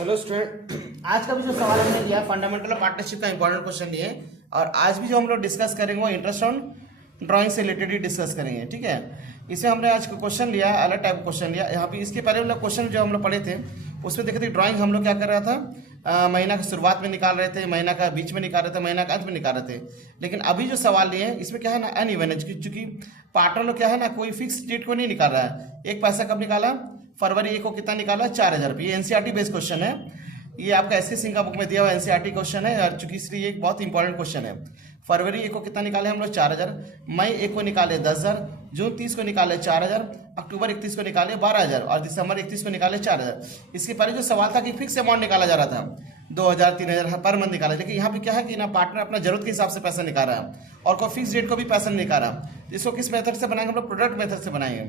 Hello student, आज का भी जो सवाल हमने लिया फंडामेंटल ऑफ पार्टनरशिप का इंपॉर्टेंट क्वेश्चन लिए और आज भी जो हम लोग डिस्कस करेंगे वो इंटरेस्ट ऑन ड्राइंग से रिलेटेड ही डिस्कस करेंगे। ठीक है, इसमें हमने आज क्वेश्चन लिया, अलग टाइप का क्वेश्चन लिया। यहाँ पे इसके पहले हम लोग क्वेश्चन जो हम लोग पढ़े थे उसमें देखे थे ड्राइंग हम लोग क्या कर रहा था, महीना की शुरुआत में निकाल रहे थे, महीना का बीच में निकाल रहे थे, महीना का अंत में निकाल रहे थे। लेकिन अभी जो सवाल लिए इसमें क्या है ना, अनइवन है, चूंकि पार्टनर लोग क्या है ना कोई फिक्स डेट को नहीं निकाल रहा है। एक पैसा कब निकाला, फरवरी 1 को कितना निकाला, 4,000 रुपये। ये एनसीईआरटी बेस्ड क्वेश्चन है, ये आपका एससी सिंह का बुक में दिया हुआ एनसीईआरटी क्वेश्चन है और चूंकि इसलिए एक बहुत इंपॉर्टेंट क्वेश्चन है। फरवरी 1 को कितना निकाले हम लोग, 4,000। मई 1 को निकाले 10,000, जून 30 को निकाले 4,000, अक्टूबर 31 को निकाले 12,000 और दिसंबर 31 को निकाले 4,000। इसके पहले जो सवाल था कि फिक्स अमाउंट निकाला जा रहा था 2,000 3,000 पर मंथ निकाला, लेकिन यहाँ पे क्या है कि ना पार्टनर अपना जरूरत के हिसाब से पैसा निकाल रहा है और कोई फिक्स डेट को भी पैसा नहीं निकाल रहा। इसको किस मेथड से बनाएंगे हम लोग, प्रोडक्ट मेथड से बनाएंगे।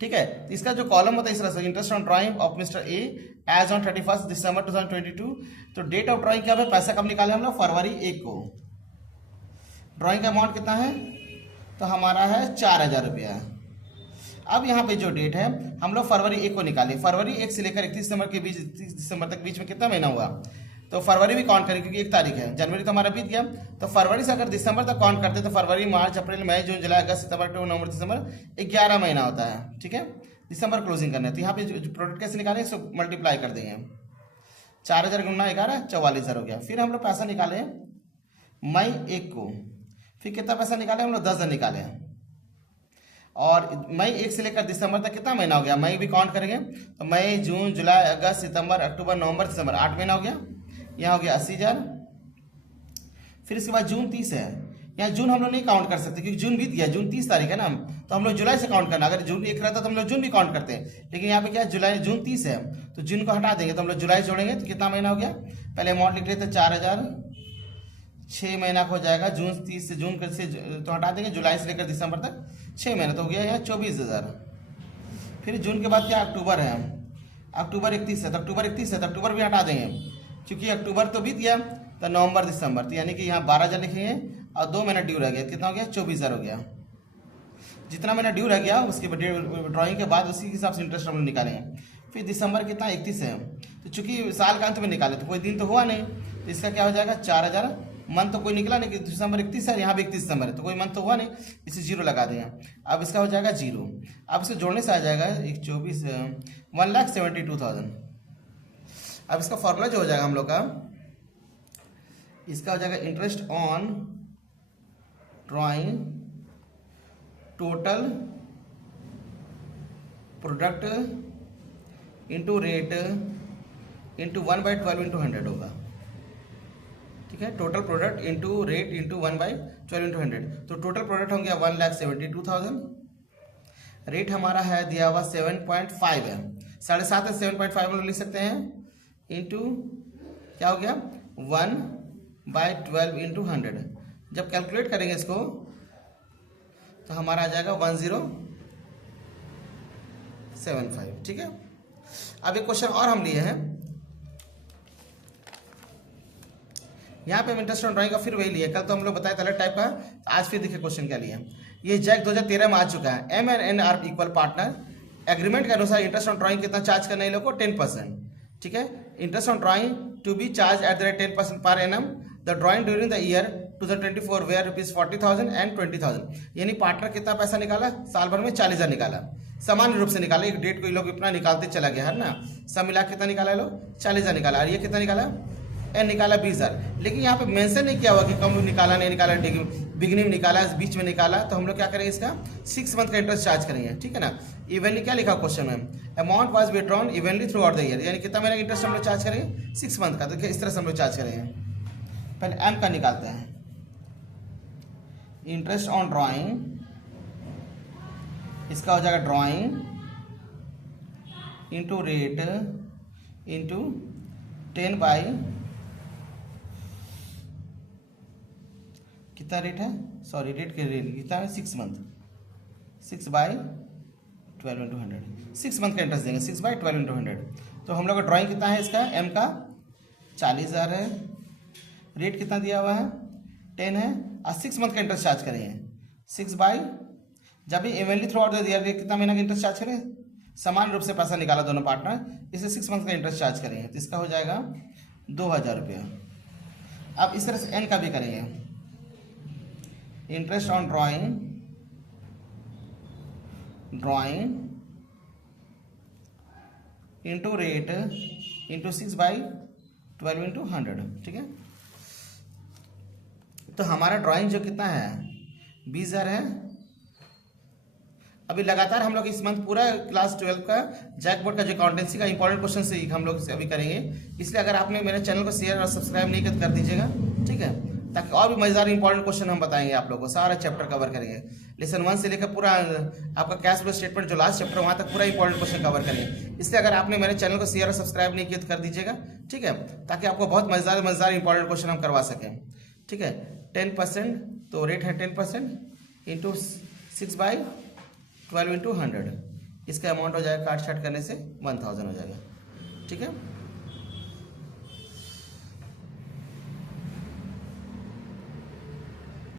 ठीक है, तो इसका जो कॉलम होता है इस तरह से, interest on drawing of mister A as on 31 December 2022। तो डेट ऑफ ड्राइंग क्या है, पैसा कब निकाले हम लोग, फरवरी 1 को। ड्राइंग का अमाउंट कितना है, तो हमारा है 4,000 रुपया। अब यहाँ पे जो डेट है हम लोग फरवरी 1 को निकाले। फरवरी 1 से लेकर 31 दिसंबर के बीच, 30 दिसंबर तक बीच में कितना महीना हुआ, तो फरवरी भी काउंट करें क्योंकि 1 तारीख है। जनवरी तो हमारा बीत गया, तो फरवरी से अगर दिसंबर तक काउंट करते तो फरवरी, मार्च, अप्रैल, मई, जून, जुलाई, अगस्त, सितंबर, अक्टूबर, नवंबर, दिसंबर 11 महीना होता है। ठीक है, दिसंबर क्लोजिंग करना है। तो यहाँ पे जो प्रोडक्ट कैसे निकाले, इसको मल्टीप्लाई कर देंगे। 4,000 गुना 11 44,000 हो गया। फिर हम लोग पैसा निकाले मई 1 को, फिर कितना पैसा निकाले हम लोग, 10,000 निकाले। और मई 1 से लेकर दिसंबर तक कितना महीना हो गया, मई भी काउंट करेंगे तो मई, जून, जुलाई, अगस्त, सितंबर, अक्टूबर, नवंबर, दिसंबर 8 महीना हो गया। यहाँ हो गया 80,000। फिर इसके बाद जून 30 है, यहाँ जून हम लोग नहीं काउंट कर सकते क्योंकि जून बीत गया, जून 30 तारीख है ना, तो हम लोग जुलाई से काउंट करना। अगर जून 1 रहता तो हम लोग जून भी काउंट करते हैं, लेकिन यहाँ पे क्या है, जुलाई, जून 30 है तो जून को हटा देंगे तो हम लोग जुलाई जोड़ेंगे तो कितना महीना हो गया। पहले अमाउंट लिख लेते 4,000, 6 महीना को हो जाएगा। जून 30 से जून से तो हटा देंगे, जुलाई से लेकर दिसंबर तक 6 महीना तो हो गया यहाँ 24,000। फिर जून के बाद क्या, अक्टूबर है, अक्टूबर 31 है तो अक्टूबर 31 है तो अक्टूबर भी हटा देंगे क्योंकि अक्टूबर तो बीत गया। तो नवंबर, दिसंबर, तो यानी कि यहाँ 12,000 लिखेंगे और 2 महीना ड्यू रह गया, कितना हो गया, 24,000 हो गया। जितना महीना ड्यू रह गया उसके ड्राइंग के बाद उसी के हिसाब से इंटरेस्ट हम लोग निकालेंगे। फिर दिसंबर कितना, 31 है, तो चूंकि साल का अंत में निकाले तो कोई दिन तो हुआ नहीं, तो इसका क्या हो जाएगा 4,000। मंथ तो कोई निकला नहीं कि दिसंबर 31 है, यहाँ भी 31 दिसंबर है तो कोई मंथ तो हुआ नहीं, इसे 0 लगा देंगे। अब इसका हो जाएगा 0। अब इसे जोड़ने से आ जाएगा 24 1,72,000। अब इसका फॉर्मूला जो हो जाएगा हम लोग का, इसका हो जाएगा interest on drawing total product into rate into 1/12 into 100 होगा। ठीक है, total product into rate into 1/12 into 100। तो टोटल प्रोडक्ट हो गया 1,72,000। रेट हमारा है दिया हुआ 7.5 है, 7.5 है, 7.5 हम लोग लिख सकते हैं, इंटू क्या हो गया 1/12 इंटू 100। जब कैलकुलेट करेंगे इसको तो हमारा आ जाएगा 1075। ठीक है, अब एक क्वेश्चन और हम लिए हैं, यहाँ पे हम इंटरेस्ट ऑन ड्राइंग का फिर वही लिए, कल तो हम लोग बताए अलग टाइप का, आज फिर देखिए क्वेश्चन क्या लिया। ये जैक 2013 में आ चुका है। M and N are equal partner, agreement के अनुसार इंटरेस्ट ऑन ड्राइंग कितना चार्ज करना है लोग को, 10%। ठीक है, interest on drawing to be charge at the rate 10% per annum the drawing during the year 2024 were ₹40,000 and 20,000। यानी पार्टनर कितना पैसा निकाला, साल भर में 40,000 निकाला, सामान्य रूप से निकाला। एक डेट को ये लोग इतना निकालते चला गया है ना, सब मिला कितना निकाला लोग, 40,000 निकाला। और ये कितना निकाला, एन निकाला 20,000। लेकिन यहाँ पे मेंशन नहीं किया हुआ कि कम निकाला नहीं निकाला, बिगिनिंग में निकाला, बीच में निकाला। तो हम लोग क्या करेंगे, इसका 6 मंथ का इंटरेस्ट चार्ज करेंगे। ठीक है ना, इवनली क्या लिखा क्वेश्चन में, amount was withdrawn evenly through out the year, यानी कितना महीने का इंटरेस्ट हम लोग चार्ज करेंगे, 6 मंथ का। तो इस तरह से हम लोग चार्ज करेंगे। पहले एम का निकालते हैं, इंटरेस्ट ऑन ड्राइंग, इसका हो जाएगा drawing into rate into 10 by कितना रेट है, सॉरी रेट के रेट कितना है, 6 मंथ, 6/12 इंटू 100, 6 मंथ का इंटरेस्ट देंगे, 6/12 इंटू 100। तो हम लोग का ड्राइंग कितना है, इसका एम का 40,000 है, रेट कितना दिया हुआ है 10 है, और 6 मंथ का इंटरेस्ट चार्ज करेंगे 6 बाई, जब भी evenly through out the year कितना महीना का इंटरेस्ट चार्ज करें समान रूप से पैसा निकाला दोनों पार्टनर, इसे 6 मंथ का इंटरेस्ट चार्ज करेंगे तो इसका हो जाएगा 2000 रुपया। अब इस तरह से एन का भी करेंगे, interest on drawing into rate into 6/12 into 100, ठीक है। तो हमारा ड्राइंग जो कितना है 20,000 है। अभी लगातार हम लोग इस मंथ पूरा क्लास 12 का जैक बोर्ड का जो अकाउंटेंसी का इंपॉर्टेंट क्वेश्चन से हम लोग अभी करेंगे, इसलिए अगर आपने मेरे चैनल को शेयर और सब्सक्राइब नहीं कर दीजिएगा, ठीक है, ताकि और भी मजेदार इंपॉर्टेंट क्वेश्चन हम बताएंगे आप लोगों को, सारा चैप्टर कवर करेंगे। लेसन 1 से लेकर पूरा आपका कैश फ्लो स्टेटमेंट जो लास्ट चैप्टर वहाँ तक पूरा इंपॉर्टेंट क्वेश्चन कवर करेंगे। इसलिए अगर आपने मेरे चैनल को शेयर और सब्सक्राइब नहीं किया तो कर दीजिएगा, ठीक है, ताकि आपको बहुत मजेदार इंपॉर्टेंट क्वेश्चन हम करवा सकें, ठीक है। 10%, तो रेट है 10% इंटू 6/12 इंटू 100, इसका अमाउंट हो जाएगा काट छाट करने से 1000 हो जाएगा, ठीक है।